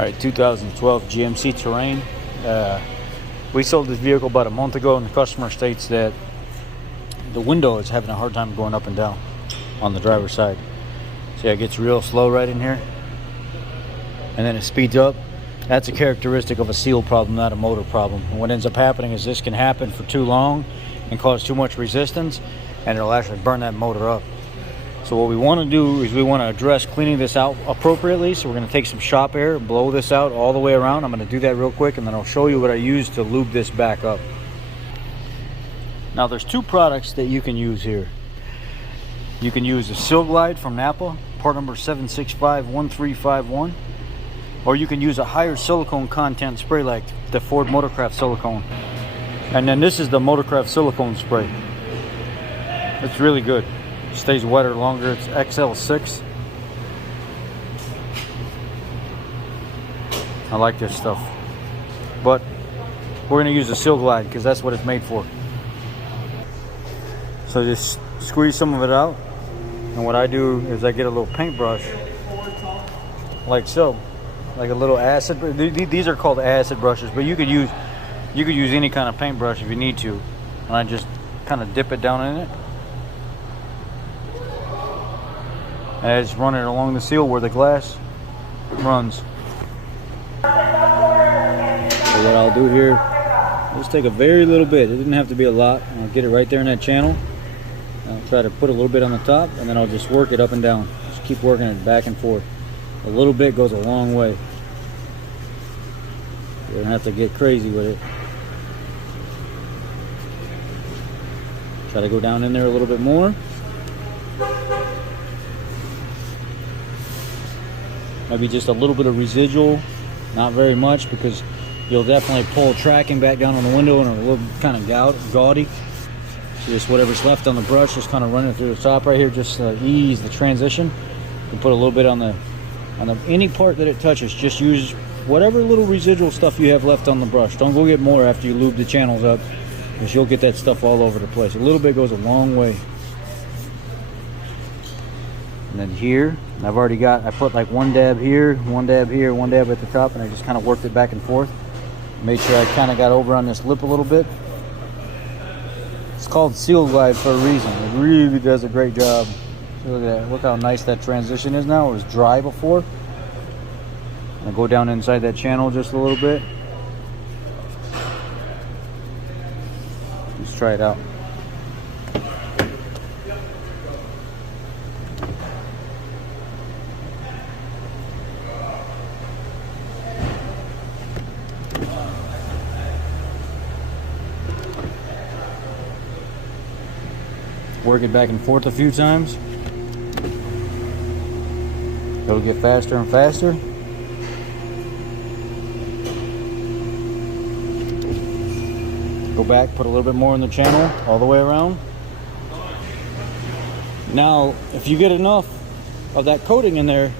All right, 2012 GMC Terrain. We sold this vehicle about a month ago, and the customer states that the window is having a hard time going up and down on the driver's side. See, it gets real slow right in here, and then it speeds up. That's a characteristic of a seal problem, not a motor problem. And what ends up happening is this can happen for too long and cause too much resistance, and it'll actually burn that motor up. So what we want to do is we want to address cleaning this out appropriately. So we're going to take some shop air, blow this out all the way around. I'm going to do that real quick, and then I'll show you what I use to lube this back up. Now there's two products that you can use here. You can use the Seal Glide from Napa, part number 7651351, or you can use a higher silicone content spray like the Ford Motorcraft silicone. And then this is the Motorcraft silicone spray. It's really good. Stays wetter longer. It's XL6. I like this stuff, but we're going to use the Seal Glide because that's what it's made for. So just squeeze some of it out, and what I do is I get a little paintbrush like so, like a little acid. These are called acid brushes, but you could use any kind of paintbrush if you need to. And I just kind of dip it down in it. And I just run it along the seal where the glass runs. So what I'll do here, just take a very little bit. It didn't have to be a lot. I'll get it right there in that channel. I'll try to put a little bit on the top, and then I'll just work it up and down. Just keep working it back and forth. A little bit goes a long way. You don't have to get crazy with it. Try to go down in there a little bit more. Maybe just a little bit of residual, not very much, because you'll definitely pull tracking back down on the window and it'll look kind of gaudy. So just whatever's left on the brush, just kind of run it through the top right here, just to ease the transition. You can put a little bit on any part that it touches. Just use whatever little residual stuff you have left on the brush. Don't go get more after you lube the channels up, because you'll get that stuff all over the place. A little bit goes a long way. And then here, I put like one dab here, one dab here, one dab at the top, and I just kind of worked it back and forth. Made sure I kind of got over on this lip a little bit. It's called Seal Glide for a reason. It really does a great job. Look at that. Look how nice that transition is now. It was dry before. I go down inside that channel just a little bit. Let's try it out. Work it back and forth a few times. It'll get faster and faster. Go back, put a little bit more in the channel all the way around. Now, if you get enough of that coating in there,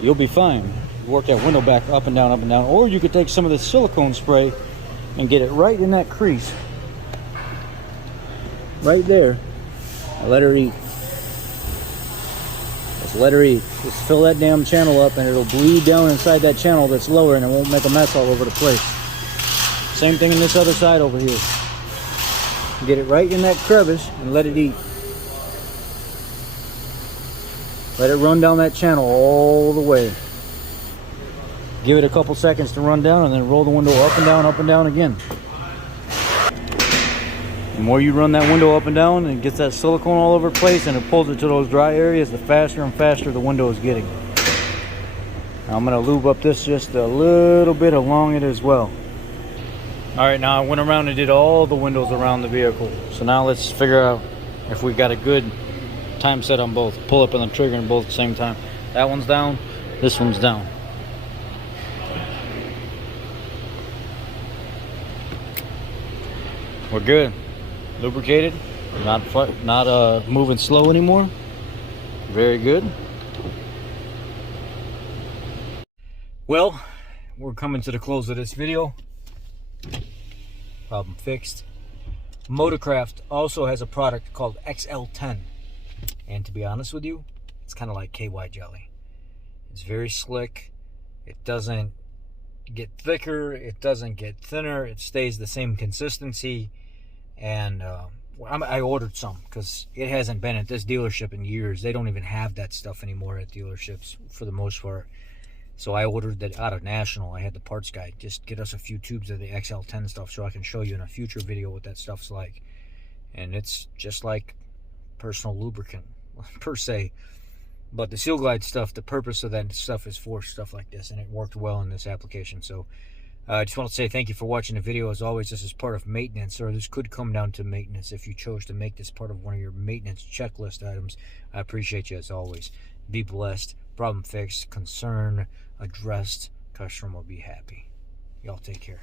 you'll be fine. Work that window back up and down, or you could take some of the silicone spray and get it right in that crease. Right there. Let her eat. Just let her eat. Just fill that damn channel up and it'll bleed down inside that channel that's lower, and it won't make a mess all over the place. Same thing in this other side over here. Get it right in that crevice and let it eat. Let it run down that channel all the way. Give it a couple seconds to run down, and then roll the window up and down again. The more you run that window up and down, and it gets that silicone all over the place and it pulls it to those dry areas, the faster and faster the window is getting. Now I'm going to lube up this just a little bit along it as well. Alright, now I went around and did all the windows around the vehicle. So now let's figure out if we got a good time set on both. Pull up on the trigger on both at the same time. That one's down, this one's down. We're good. Lubricated, not moving slow anymore. Very good. Well, we're coming to the close of this video. Problem fixed. Motorcraft also has a product called XL10, and to be honest with you, it's kind of like KY jelly. It's very slick. It doesn't get thicker, it doesn't get thinner, it stays the same consistency. And I ordered some because it hasn't been at this dealership in years. They don't even have that stuff anymore at dealerships for the most part. So I ordered that out of National. I had the parts guy just get us a few tubes of the XL10 stuff so I can show you in a future video what that stuff's like. And it's just like personal lubricant per se. But the Seal Glide stuff, the purpose of that stuff is for stuff like this, and it worked well in this application. So I just want to say thank you for watching the video. As always, this is part of maintenance, or this could come down to maintenance if you chose to make this part of one of your maintenance checklist items. I appreciate you as always. Be blessed. Problem fixed. Concern addressed. Customer will be happy. Y'all take care.